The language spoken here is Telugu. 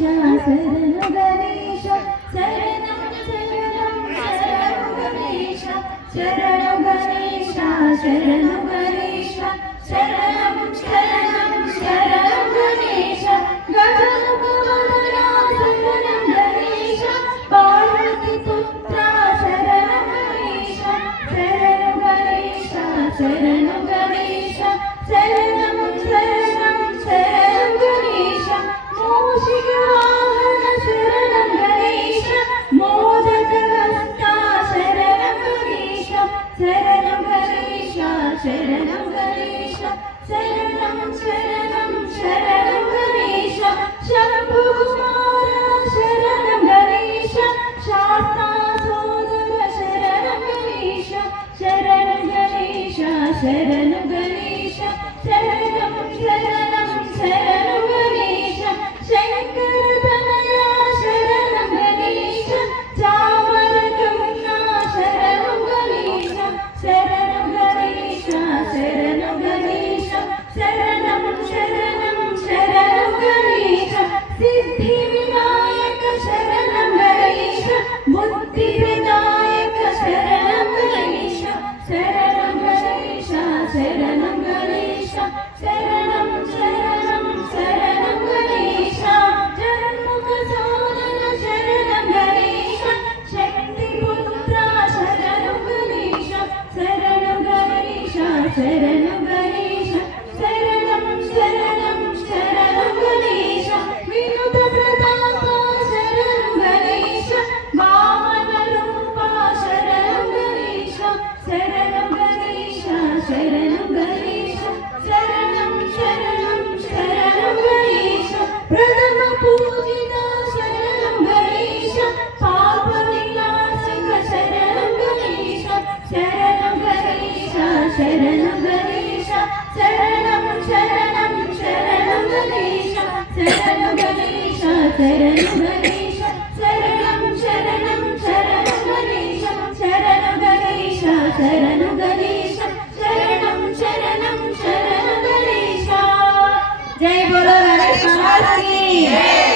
శరణు గణేశ శరణం శరణం శరణు గణేశ శరణు గణేశ శరణు గణేశ శరణం శరణం శరణు గణేశ గజముఖ వదనా శరణం గణేశ పార్వతి పుత్ర శరణం గణేశ శరణు గణేశ శరణు గణేశ శరణం శరణం శరణు గణేశ మూషిక వాహన శరణం గణేశ మోదక హస్త శరణం గణేశ శరణం గణేశ శరణం గణేశ శరణం శరణం శరణం గణేశ శంభు కుమార శరణం గణేశ శాస్తా సోదర శరణం గణేశ శరణం గణేశ శరణం గణేశ శరణం శరణం శరణం గణేశ శంకర తనయ శరణం గణేశ చామర కన్నా శరణం గణేశ శరణం గణేశ శరణం గణేశ శరణం శరణం శరణం గణేశ సిద్ధి వినాయక శరణం గణేశ బుద్ధి వినాయక శరణం గణేశ శరణం గణేశ శరణం గణేశ శరణం శరణం శరణం గణేశ జన్ముఖ సోదర శరణం గణేశ శక్తి పుత్ర శరణం గణేశ శరణం గణేశ శరణం గణేశ శరణం శరణం శరణం గణేశ వినుత ప్రతాప శరణం గణేశ వామన రూప శరణం గణేశ శరణం గణేశ శరణం గణేశ శరణం శరణం శరణం గణేశ ప్రథమ పూజిత శరణం గణేశ పాప వినాశక శరణం గణేశ శరణం గణేశ శరణం గణేశ శరణం శరణం శరణం గణేశ శరణం గణేశ శరణం గణేశ శరణం శరణం శరణం గణేశ శరణం గణేశ శరణం గణేశ శరణం శరణం శరణం గణేశ జై బోలో గణేశ మహారాజ్ की